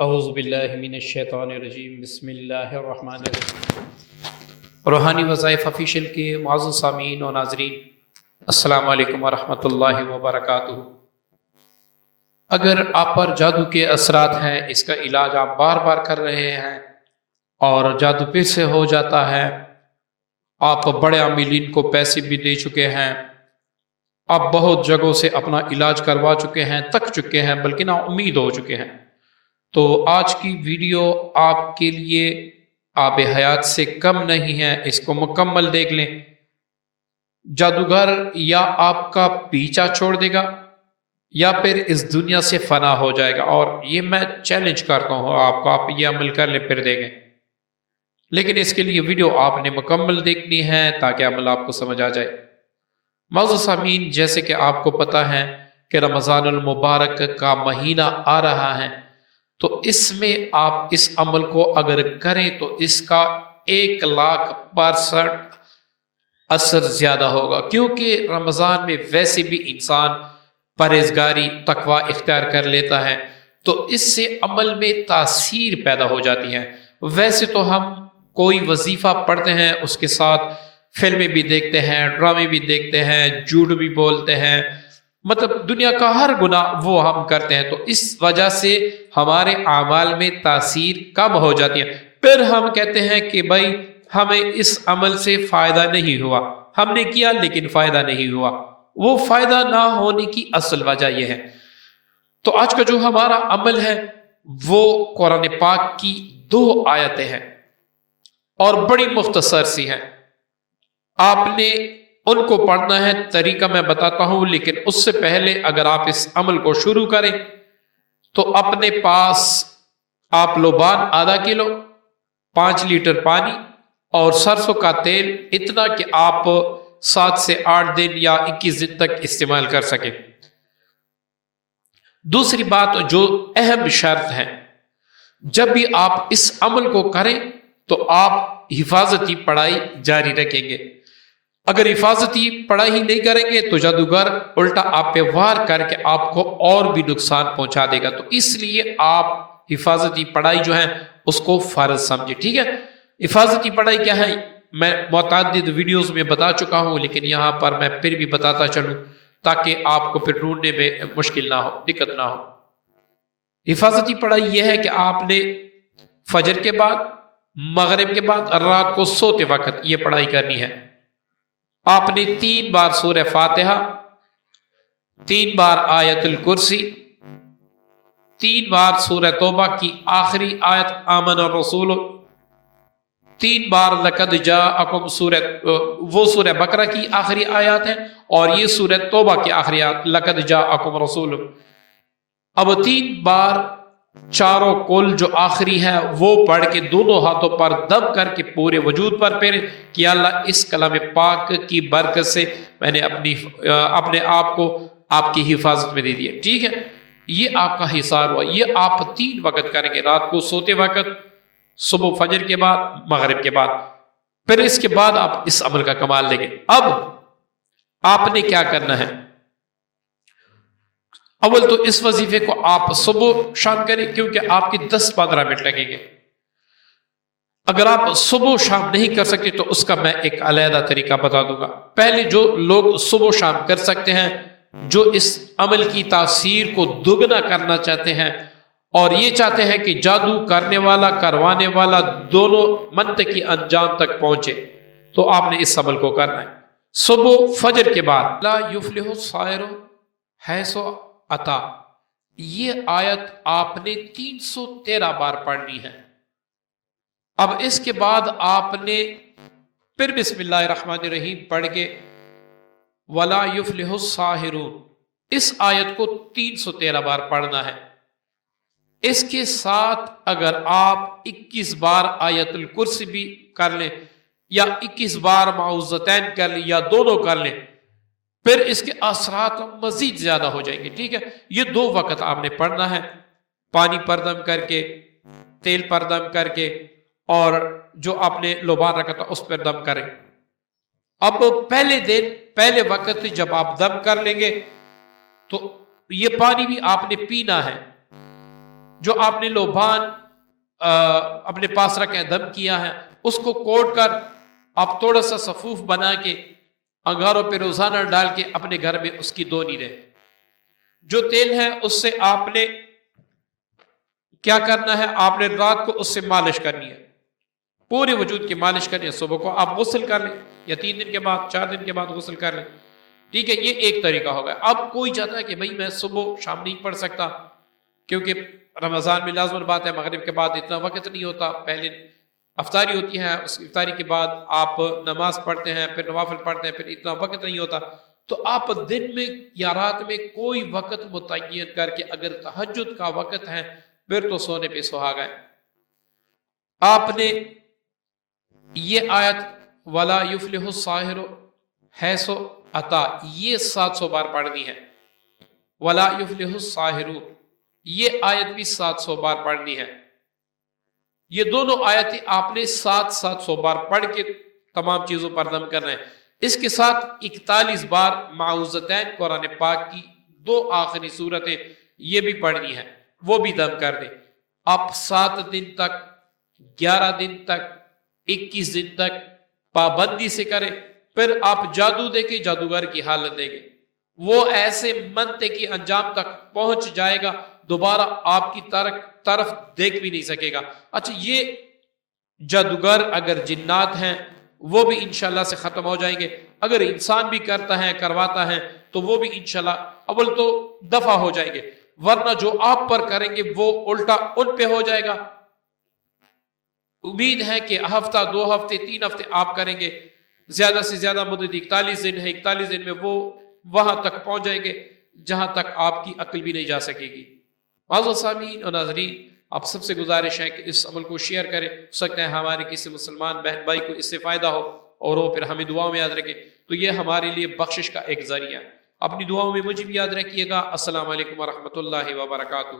اعوذ باللہ من الشیطان الرجیم، بسم اللہ الرحمن الرحیم۔ روحانی وظائف آفیشیل کے معزز سامعین و ناظرین، السلام علیکم ورحمۃ اللہ وبرکاتہ۔ اگر آپ پر جادو کے اثرات ہیں، اس کا علاج آپ بار بار کر رہے ہیں اور جادو پھر سے ہو جاتا ہے، آپ بڑے عاملین کو پیسے بھی دے چکے ہیں، آپ بہت جگہوں سے اپنا علاج کروا چکے ہیں، تک چکے ہیں، بلکہ نا امید ہو چکے ہیں، تو آج کی ویڈیو آپ کے لیے آب حیات سے کم نہیں ہے، اس کو مکمل دیکھ لیں۔ جادوگر یا آپ کا پیچھا چھوڑ دے گا یا پھر اس دنیا سے فنا ہو جائے گا، اور یہ میں چیلنج کرتا ہوں آپ کو، آپ یہ عمل کر لیں پھر دیکھیں۔ لیکن اس کے لیے ویڈیو آپ نے مکمل دیکھنی ہے تاکہ عمل آپ کو سمجھ آ جائے۔ معزز سامعین، جیسے کہ آپ کو پتہ ہے کہ رمضان المبارک کا مہینہ آ رہا ہے، تو اس میں آپ اس عمل کو اگر کریں تو اس کا 1,00,000% اثر زیادہ ہوگا، کیونکہ رمضان میں ویسے بھی انسان پرہیزگاری تقوی اختیار کر لیتا ہے، تو اس سے عمل میں تاثیر پیدا ہو جاتی ہے۔ ویسے تو ہم کوئی وظیفہ پڑھتے ہیں، اس کے ساتھ فلمیں بھی دیکھتے ہیں، ڈرامے بھی دیکھتے ہیں، جھوٹ بھی بولتے ہیں، مطلب دنیا کا ہر گناہ وہ ہم کرتے ہیں، تو اس وجہ سے ہمارے اعمال میں تاثیر کم ہو جاتی ہے۔ پھر ہم کہتے ہیں کہ بھائی ہمیں اس عمل سے فائدہ نہیں ہوا، ہم نے کیا لیکن فائدہ نہیں ہوا۔ وہ فائدہ نہ ہونے کی اصل وجہ یہ ہے۔ تو آج کا جو ہمارا عمل ہے وہ قرآن پاک کی 2 آیتیں ہیں اور بڑی مختصر سی ہیں۔ آپ نے ان کو پڑھنا ہے، طریقہ میں بتاتا ہوں، لیکن اس سے پہلے اگر آپ اس عمل کو شروع کریں تو اپنے پاس آپ لوبان آدھا کلو، 5 لیٹر پانی اور سرسوں کا تیل، اتنا کہ آپ 7 سے 8 دن یا 21 دن تک استعمال کر سکیں۔ دوسری بات جو اہم شرط ہے، جب بھی آپ اس عمل کو کریں تو آپ حفاظتی پڑھائی جاری رکھیں گے۔ اگر حفاظتی پڑھائی نہیں کریں گے تو جادوگر الٹا آپ پہ وار کر کے آپ کو اور بھی نقصان پہنچا دے گا، تو اس لیے آپ حفاظتی پڑھائی جو ہے اس کو فرض سمجھے، ٹھیک ہے؟ حفاظتی پڑھائی کیا ہے میں متعدد ویڈیوز میں بتا چکا ہوں، لیکن یہاں پر میں پھر بھی بتاتا چلوں تاکہ آپ کو پھر ڈھونڈنے میں مشکل نہ ہو، دقت نہ ہو۔ حفاظتی پڑھائی یہ ہے کہ آپ نے فجر کے بعد، مغرب کے بعد، رات کو سوتے وقت یہ پڑھائی کرنی ہے۔ آپ نے 3 بار سورہ فاتحہ، 3 بار آیت الکرسی، 3 بار سورہ توبہ کی آخری آیت آمن الرسول، 3 بار لقد جاءکم وہ سورہ بقرہ کی آخری آیات ہے، اور یہ سورہ توبہ کی آخری آیت لقد جاءکم رسول۔ اب 3 بار چاروں کل جو آخری ہے وہ پڑھ کے دونوں ہاتھوں پر دم کر کے پورے وجود پر پھیرے کہ اللہ اس کلام پاک کی برکت سے میں نے اپنے آپ کو آپ کی حفاظت میں دے دیا، ٹھیک ہے؟ یہ آپ کا حصار ہوا۔ یہ آپ 3 وقت کریں گے، رات کو سوتے وقت، صبح فجر کے بعد، مغرب کے بعد، پھر اس کے بعد آپ اس عمل کا کمال دیں گے۔ اب آپ نے کیا کرنا ہے؟ اول تو اس وظیفے کو آپ صبح شام کریں، کیونکہ آپ کی 10-15 منٹ لگیں گے۔ اگر آپ صبح شام نہیں کر سکتے تو اس کا میں ایک علیحدہ طریقہ بتا دوں گا۔ پہلے جو لوگ صبح شام کر سکتے ہیں، جو اس عمل کی تاثیر کو دگنا کرنا چاہتے ہیں اور یہ چاہتے ہیں کہ جادو کرنے والا کروانے والا دونوں منطقی انجام تک پہنچے، تو آپ نے اس عمل کو کرنا ہے صبح فجر کے بعد۔ لا یفلح الساحر حیث عطا، یہ آیت آپ نے 313 بار پڑھنی ہے۔ اب اس کے بعد آپ نے پھر بسم اللہ الرحمن الرحیم پڑھ کے ولا یفلح الساحرون، اس آیت کو 313 بار پڑھنا ہے۔ اس کے ساتھ اگر آپ 21 بار آیت الکرسی بھی کر لیں یا 21 بار معوذتین کر لیں یا دونوں کر لیں، پھر اس کے اثرات مزید زیادہ ہو جائیں گے، ٹھیک ہے؟ یہ 2 وقت آپ نے پڑھنا ہے، پانی پر دم کر کے، تیل پر دم کر کے، اور جو آپ نے لوبان رکھا تھا اس پر دم کریں۔ اب پہلے وقت جب آپ دم کر لیں گے تو یہ پانی بھی آپ نے پینا ہے، جو آپ نے لوبان اپنے پاس رکھے دم کیا ہے اس کو کوٹ کر آپ تھوڑا سا صفوف بنا کے انگاروں پہ روزانہ ڈال کے اپنے گھر میں اس کی دھونی رہے. جو تیل ہے اس سے آپ نے کیا کرنا ہے, آپ نے رات کو اس سے مالش کرنی ہے, پورے وجود کی مالش کرنی ہے. صبح کو آپ غسل کر لیں یا 3 دن کے بعد 4 دن کے بعد غسل کر لیں, ٹھیک ہے. یہ ایک طریقہ ہوگا. اب کوئی چاہتا ہے کہ بھائی میں صبح شام نہیں پڑھ سکتا کیونکہ رمضان میں لازم بات ہے مغرب کے بعد اتنا وقت نہیں ہوتا, پہلے افطاری ہوتی ہے, اس افطاری کے بعد آپ نماز پڑھتے ہیں, پھر نوافل پڑھتے ہیں, پھر اتنا وقت نہیں ہوتا. تو آپ دن میں یا رات میں کوئی وقت متعین کر کے اگر تہجد کا وقت ہے پھر تو سونے پہ سہاگا ہے. آپ نے یہ آیت وَلَا يُفْلِحُ السَّاحِرُ حَيْثُ أَتَى یہ 700 بار پڑھنی ہے. وَلَا يُفْلِحُ السَّاحِرُ یہ آیت بھی 700 بار پڑھنی ہے. یہ دونوں آیتیں آپ نے 700 بار پڑھ کے تمام چیزوں پر دم کرنا ہے. اس کے ساتھ 41 بار معوذتین قرآن پاک کی 2 آخری صورتیں یہ بھی پڑھنی ہے, وہ بھی دم کر دیں. آپ 7 دن تک, 11 دن تک, 21 دن تک پابندی سے کریں. پھر آپ جادو دیکھیں, جادوگر کی حالت دیکھیں, وہ ایسے منطقی انجام تک پہنچ جائے گا دوبارہ آپ کی طرف دیکھ بھی نہیں سکے گا. اچھا یہ جادوگر اگر جنات ہیں وہ بھی انشاءاللہ سے ختم ہو جائیں گے. اگر انسان بھی کرتا ہے کرواتا ہے تو وہ بھی انشاءاللہ اول تو دفع ہو جائیں گے, ورنہ جو آپ پر کریں گے وہ الٹا ان پہ ہو جائے گا. امید ہے کہ ہفتہ 2 ہفتے 3 ہفتے آپ کریں گے, زیادہ سے زیادہ مدت 41 دن ہے, 41 دن میں وہ وہاں تک پہنچ جائیں گے جہاں تک آپ کی عقل بھی نہیں جا سکے گی. معزز سامعین اور ناظرین, آپ سب سے گزارش ہے کہ اس عمل کو شیئر کریں. ہو سکتا ہے ہمارے کسی مسلمان بہن بھائی کو اس سے فائدہ ہو اور وہ پھر ہمیں دعاؤں میں یاد رکھے, تو یہ ہمارے لیے بخشش کا ایک ذریعہ ہے. اپنی دعاؤں میں مجھے بھی یاد رکھیے گا. السلام علیکم ورحمۃ اللہ وبرکاتہ.